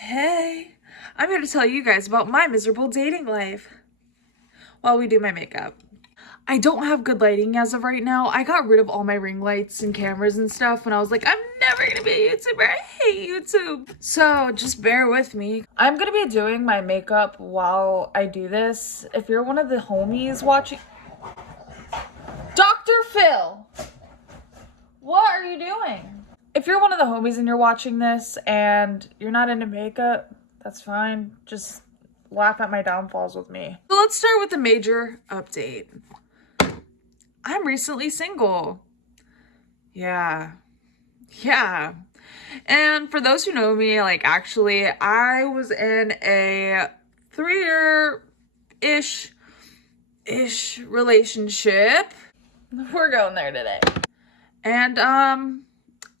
Hey, I'm here to tell you guys about my miserable dating life while we do my makeup. I don't have good lighting as of right now. I got rid of all my ring lights and cameras and stuff when I was like, I'm never gonna be a YouTuber. I hate YouTube. So just bear with me. I'm gonna be doing my makeup while I do this. If you're one of the homies watching, Dr. Phil, what are you doing? If you're one of the homies and you're watching this and you're not into makeup, that's fine. Just laugh at my downfalls with me. So let's start with the major update. I'm recently single. Yeah. And for those who know me, actually, I was in a 3-year-ish relationship. We're going there today. And,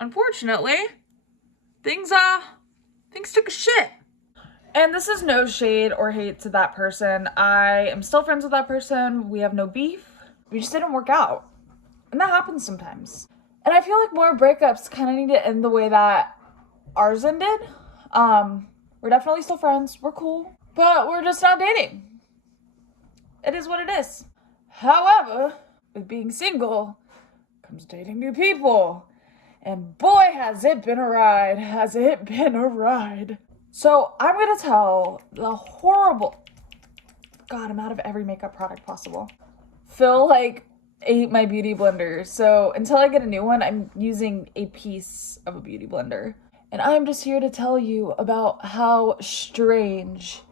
unfortunately, things took a shit. And this is no shade or hate to that person. I am still friends with that person. We have no beef. We just didn't work out. And that happens sometimes. And I feel like more breakups kind of need to end the way that ours ended. We're definitely still friends. We're cool. But we're just not dating. It is what it is. However, with being single comes dating new people. And boy, has it been a ride. Has it been a ride. So I'm going to tell the horrible... God, I'm out of every makeup product possible. Phil, ate my beauty blender. So until I get a new one, I'm using a piece of a beauty blender. And I'm just here to tell you about how strange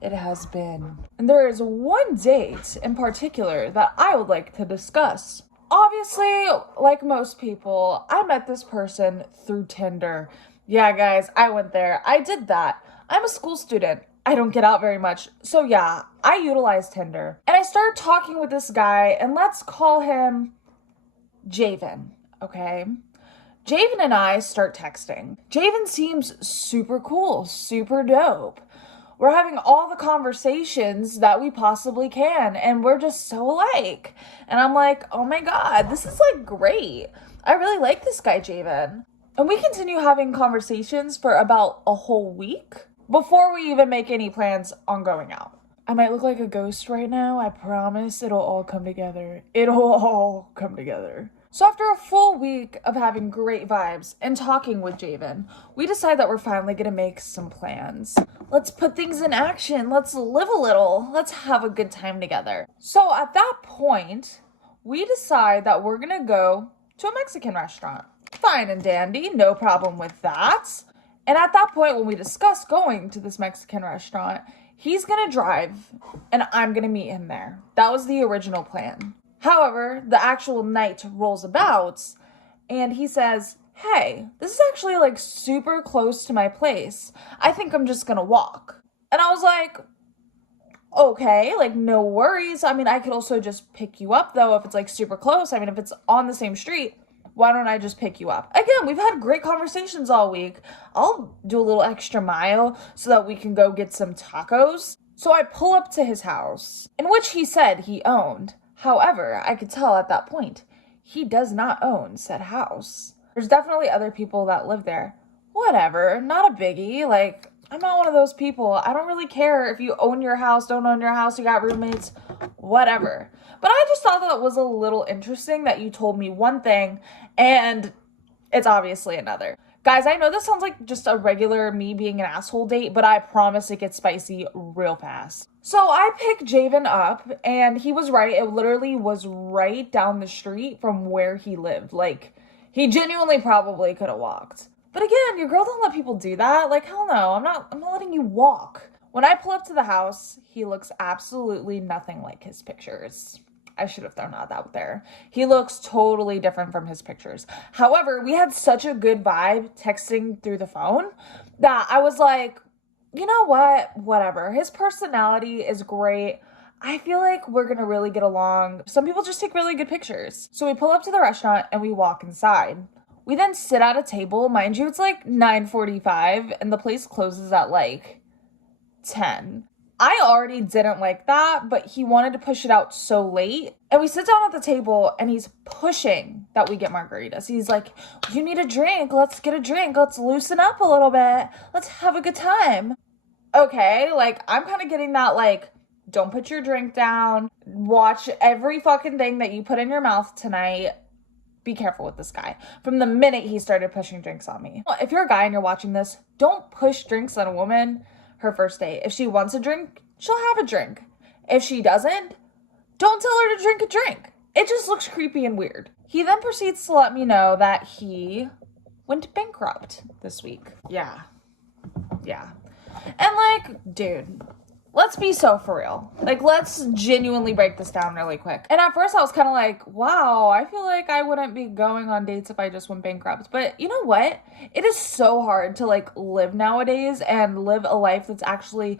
it has been. And there is one date in particular that I would like to discuss. Obviously, like most people, I met this person through Tinder. Yeah, guys, I went there. I did that. I'm a school student. I don't get out very much. So yeah, I utilize Tinder. And I started talking with this guy, and let's call him Javen, okay? Javen and I start texting. Javen seems super cool, super dope. We're having all the conversations that we possibly can, and we're just so alike. And I'm like, oh my God, this is great. I really like this guy, Javen. And we continue having conversations for about a whole week before we even make any plans on going out. I might look like a ghost right now. I promise it'll all come together. It'll all come together. So after a full week of having great vibes and talking with Javen, we decide that we're finally gonna make some plans. Let's put things in action. Let's live a little. Let's have a good time together. So at that point, we decide that we're gonna go to a Mexican restaurant. Fine and dandy, no problem with that. And at that point, when we discuss going to this Mexican restaurant, he's gonna drive and I'm gonna meet him there. That was the original plan. However, the actual night rolls about and he says, hey, this is actually super close to my place. I think I'm just gonna walk. And I was like, okay, no worries. I mean, I could also just pick you up though if it's super close. I mean, if it's on the same street, why don't I just pick you up? Again, we've had great conversations all week. I'll do a little extra mile so that we can go get some tacos. So I pull up to his house, in which he said he owned. However, I could tell at that point, he does not own said house. There's definitely other people that live there. Whatever, not a biggie. I'm not one of those people. I don't really care if you own your house, don't own your house, you got roommates, whatever. But I just thought that was a little interesting that you told me one thing and it's obviously another. Guys, I know this sounds like just a regular me being an asshole date, but I promise it gets spicy real fast. So I picked Javen up and he was right. It literally was right down the street from where he lived. He genuinely probably could have walked. But again, your girl don't let people do that. Hell no, I'm not letting you walk. When I pull up to the house, he looks absolutely nothing like his pictures. I should have thrown that out there. He looks totally different from his pictures. However, we had such a good vibe texting through the phone that I was like, you know what? Whatever. His personality is great. I feel like we're gonna really get along. Some people just take really good pictures. So we pull up to the restaurant and we walk inside. We then sit at a table. Mind you, it's 9:45 and the place closes at 10. I already didn't like that, but he wanted to push it out so late. And we sit down at the table and he's pushing that we get margaritas. He's like, you need a drink. Let's get a drink. Let's loosen up a little bit. Let's have a good time. Okay, like, I'm kind of getting that, like, don't put your drink down. Watch every fucking thing that you put in your mouth tonight. Be careful with this guy. From the minute he started pushing drinks on me. If you're a guy and you're watching this, don't push drinks on a woman her first date. If she wants a drink, she'll have a drink. If she doesn't, don't tell her to drink a drink. It just looks creepy and weird. He then proceeds to let me know that he went bankrupt this week. Yeah. And like, dude, let's be so for real. Like, let's genuinely break this down really quick. And at first I was kind of like, wow, I feel like I wouldn't be going on dates if I just went bankrupt. But you know what? It is so hard to like live nowadays and live a life that's actually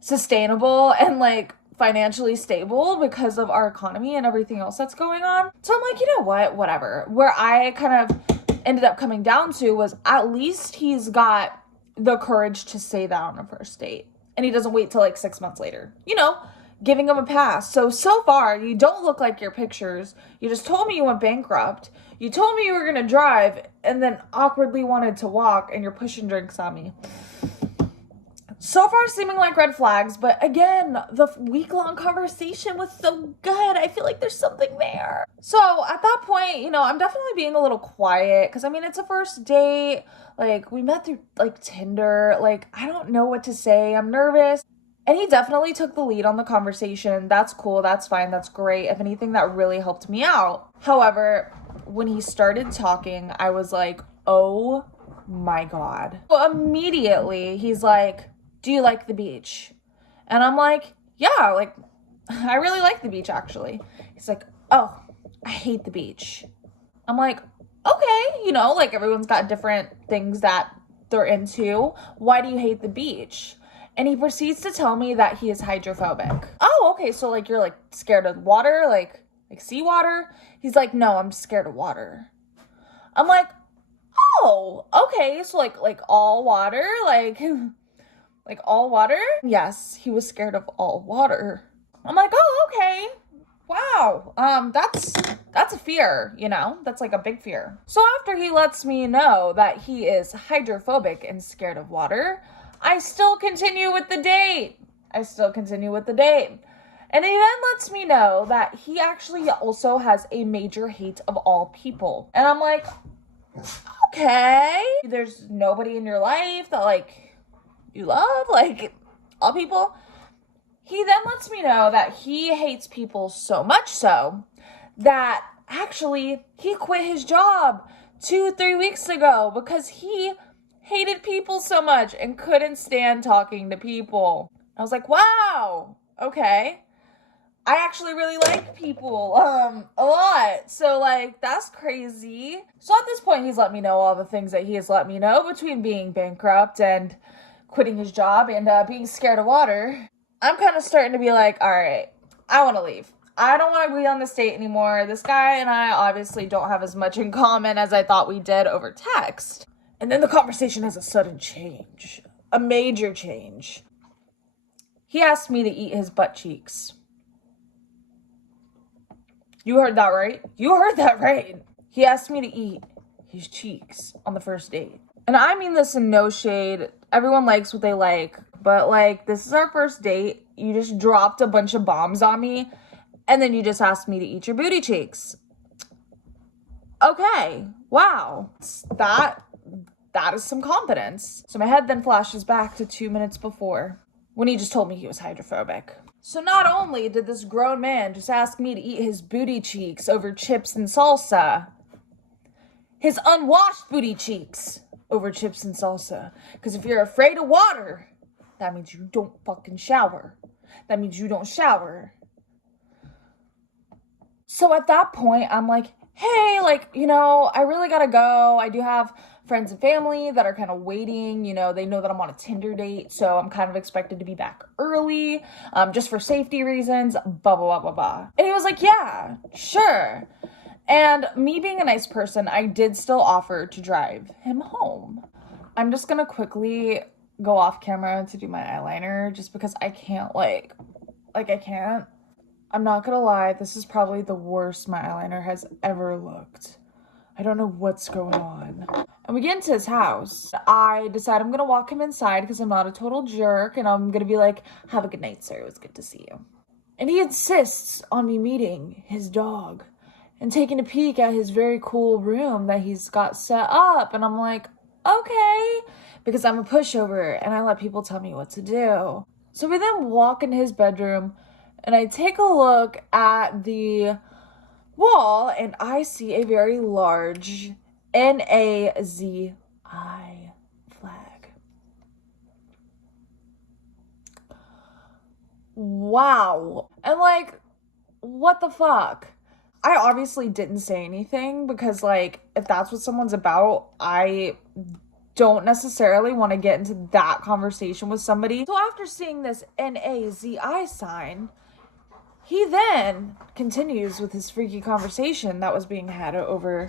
sustainable and like financially stable because of our economy and everything else that's going on. So I'm like, you know what? Whatever. Where I kind of ended up coming down to was at least he's got the courage to say that on a first date. And he doesn't wait till like 6 months later, you know, giving him a pass. So far, you don't look like your pictures. You just told me you went bankrupt. You told me you were going to drive and then awkwardly wanted to walk and you're pushing drinks on me. So far, seeming like red flags. But again, the week-long conversation was so good. I feel like there's something there. So at that point, you know, I'm definitely being a little quiet because, I mean, it's a first date. Like, we met through, like, Tinder. Like, I don't know what to say. I'm nervous. And he definitely took the lead on the conversation. That's cool. That's fine. That's great. If anything, that really helped me out. However, when he started talking, I was like, oh my God. So immediately, he's like, do you like the beach? And I'm like, yeah, like, I really like the beach, actually. He's like, oh, I hate the beach. I'm like, okay, you know, like everyone's got different things that they're into. Why do you hate the beach? And he proceeds to tell me that he is hydrophobic. Oh, okay, so like you're like scared of water, like seawater? He's like, no, I'm scared of water. I'm like, oh, okay, so like all water, like all water? Yes, he was scared of all water. I'm like, oh, okay. Wow, that's a fear, you know? That's like a big fear. So after he lets me know that he is hydrophobic and scared of water, I still continue with the date. And he then lets me know that he actually also has a major hate of all people. And I'm like, okay. There's nobody in your life that like you love, like all people. He then lets me know that he hates people so much so that actually he quit his job 2-3 weeks ago because he hated people so much and couldn't stand talking to people. I was like, wow, okay. I actually really like people a lot. So like, that's crazy. So at this point, he's let me know all the things that he has let me know between being bankrupt and quitting his job and being scared of water. I'm kind of starting to be like, all right, I want to leave. I don't want to be on this date anymore. This guy and I obviously don't have as much in common as I thought we did over text. And then the conversation has a sudden change, a major change. He asked me to eat his butt cheeks. You heard that right? He asked me to eat his cheeks on the first date. And I mean this in no shade. Everyone likes what they like. But, like, this is our first date. You just dropped a bunch of bombs on me. And then you just asked me to eat your booty cheeks. Okay. Wow. That is some confidence. So my head then flashes back to 2 minutes before when he just told me he was hydrophobic. So not only did this grown man just ask me to eat his booty cheeks over chips and salsa, his unwashed booty cheeks over chips and salsa. Because if you're afraid of water, that means you don't fucking shower. That means you don't shower. So at that point, I'm like, hey, like, you know, I really gotta go. I do have friends and family that are kind of waiting. You know, they know that I'm on a Tinder date, so I'm kind of expected to be back early, just for safety reasons, blah, blah, blah, blah, blah. And he was like, yeah, sure. And me being a nice person, I did still offer to drive him home. I'm just gonna quickly go off camera to do my eyeliner just because I can't, like I can't. I'm not gonna lie, this is probably the worst my eyeliner has ever looked. I don't know what's going on. And we get into his house. I decide I'm gonna walk him inside because I'm not a total jerk, and I'm gonna be like, have a good night, sir. It was good to see you. And he insists on me meeting his dog and taking a peek at his very cool room that he's got set up. And I'm like, okay, because I'm a pushover and I let people tell me what to do. So we then walk in his bedroom and I take a look at the wall and I see a very large NAZI flag. Wow. And like, what the fuck? I obviously didn't say anything because, like, if that's what someone's about, I don't necessarily want to get into that conversation with somebody. So after seeing this NAZI sign, he then continues with his freaky conversation that was being had over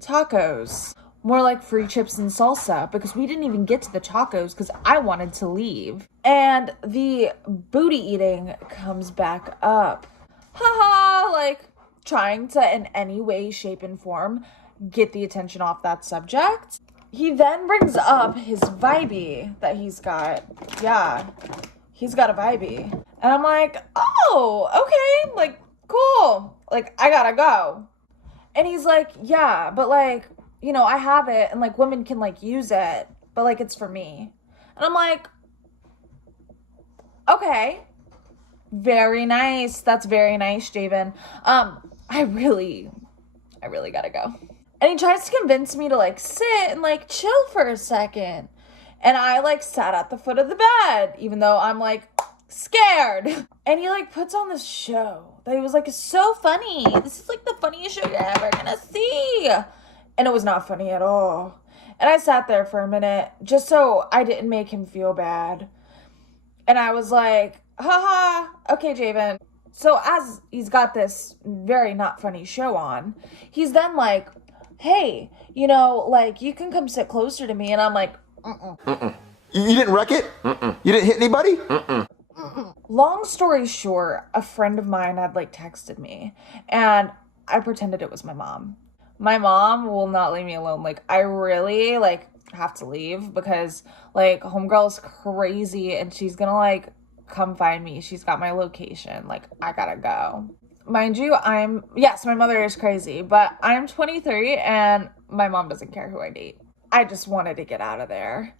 tacos. More like free chips and salsa, because we didn't even get to the tacos because I wanted to leave. And the booty eating comes back up. Haha, like trying to in any way, shape, and form get the attention off that subject. He then brings up his vibey that he's got. Yeah, he's got a vibey. And I'm like, oh, okay, like, cool. Like, I gotta go. And he's like, yeah, but like, you know, I have it and like women can like use it, but like it's for me. And I'm like, okay, very nice. That's very nice, Javen. I really gotta go. And he tries to convince me to like sit and like chill for a second. And I like sat at the foot of the bed, even though I'm like scared. And he like puts on this show that he was like, is so funny. This is like the funniest show you're ever gonna see. And it was not funny at all. And I sat there for a minute just so I didn't make him feel bad. And I was like, haha, okay, Javen. So as he's got this very not funny show on, he's then like, hey, you know, like, you can come sit closer to me. And I'm like, You didn't wreck it? You didn't hit anybody? Long story short, a friend of mine had like texted me and I pretended it was my mom. My mom will not leave me alone. Like, I really like have to leave because like homegirl's crazy and she's gonna like come find me. She's got my location. Like, I gotta go. Mind you, yes, my mother is crazy, but I'm 23 and my mom doesn't care who I date. I just wanted to get out of there.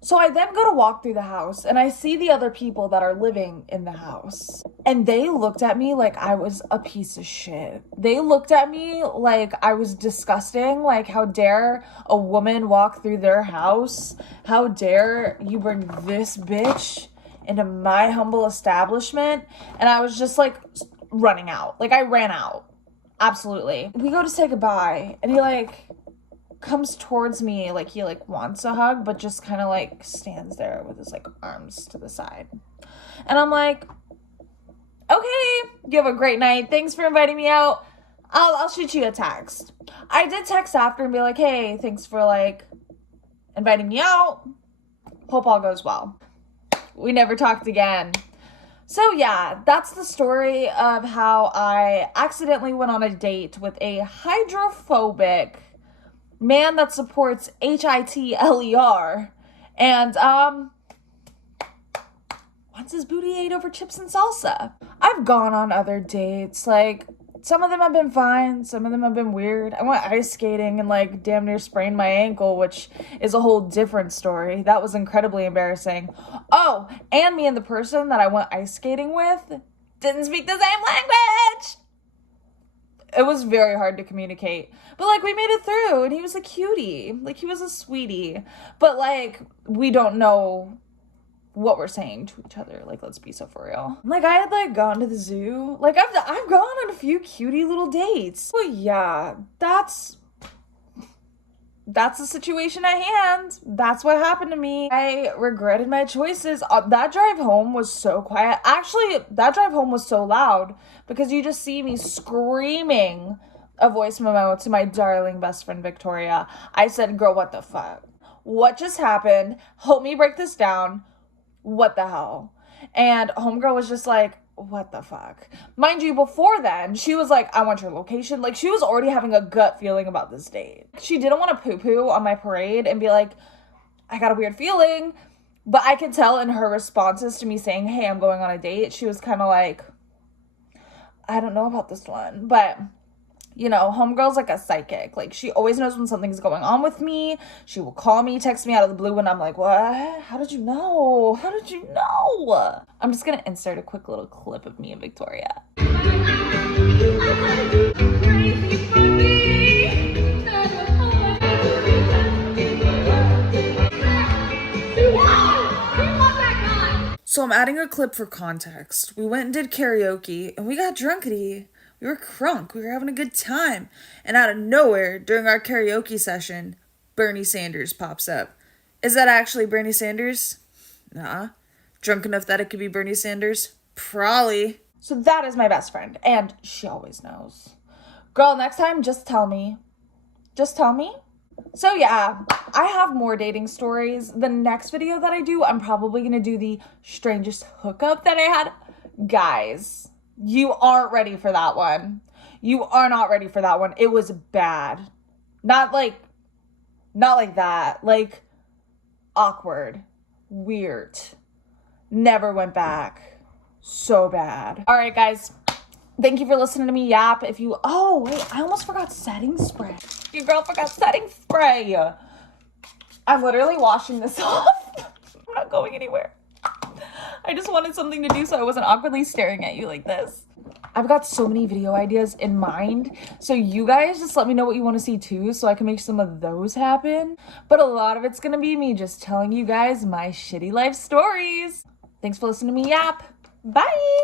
So I then go to walk through the house and I see the other people that are living in the house. And they looked at me like I was a piece of shit. They looked at me like I was disgusting. Like, how dare a woman walk through their house? How dare you bring this bitch into my humble establishment? And I was just like running out. Like, I ran out. Absolutely. We go to say goodbye and he like comes towards me like he like wants a hug, but just kind of like stands there with his like arms to the side. And I'm like, okay, you have a great night. Thanks for inviting me out. I'll shoot you a text. I did text after and be like, hey, thanks for like inviting me out. Hope all goes well. We never talked again. So yeah, that's the story of how I accidentally went on a date with a hydrophobic man that supports HITLER and wants his booty ate over chips and salsa. I've gone on other dates, like some of them have been fine, some of them have been weird. I went ice skating and like damn near sprained my ankle, which is a whole different story. That was incredibly embarrassing. Oh, and me and the person that I went ice skating with didn't speak the same language. It was very hard to communicate. But, like, we made it through, and he was a cutie. Like, he was a sweetie. But, like, we don't know what we're saying to each other. Like, let's be so for real. Like, I had, like, gone to the zoo. Like, I've gone on a few cutie little dates. But, yeah, that's the situation at hand. That's what happened to me. I regretted my choices. That drive home was so quiet. Actually, that drive home was so loud because you just see me screaming a voice memo to my darling best friend, Victoria. I said, girl, what the fuck? what just happened? Help me break this down. What the hell? And homegirl was just like, what the fuck? Mind you, before then, she was like, I want your location. Like, she was already having a gut feeling about this date. She didn't want to poo-poo on my parade and be like, I got a weird feeling. But I could tell in her responses to me saying, hey, I'm going on a date, she was kind of like, I don't know about this one. But, you know, homegirl's like a psychic. Like, she always knows when something's going on with me. She will call me, text me out of the blue, and I'm like, what? How did you know? How did you know? I'm just going to insert a quick little clip of me and Victoria. So I'm adding a clip for context. We went and did karaoke, and we got drunkety. We were crunk. We were having a good time. And out of nowhere, during our karaoke session, Bernie Sanders pops up. Is that actually Bernie Sanders? Nah. Drunk enough that it could be Bernie Sanders? Probably. So that is my best friend, and she always knows. Girl, next time, just tell me. Just tell me. So yeah, I have more dating stories. The next video that I do, I'm probably going to do the strangest hookup that I had. Guys, you aren't ready for that one. You are not ready for that one. It was bad. Not like that. Like, awkward. Weird. Never went back. So bad. All right, guys. Thank you for listening to me yap. If you, oh wait, I almost forgot setting spray. Your girl forgot setting spray. I'm literally washing this off. I'm not going anywhere. I just wanted something to do so I wasn't awkwardly staring at you like this. I've got so many video ideas in mind. So you guys just let me know what you want to see too so I can make some of those happen. But a lot of it's going to be me just telling you guys my shitty life stories. Thanks for listening to me yap. Bye.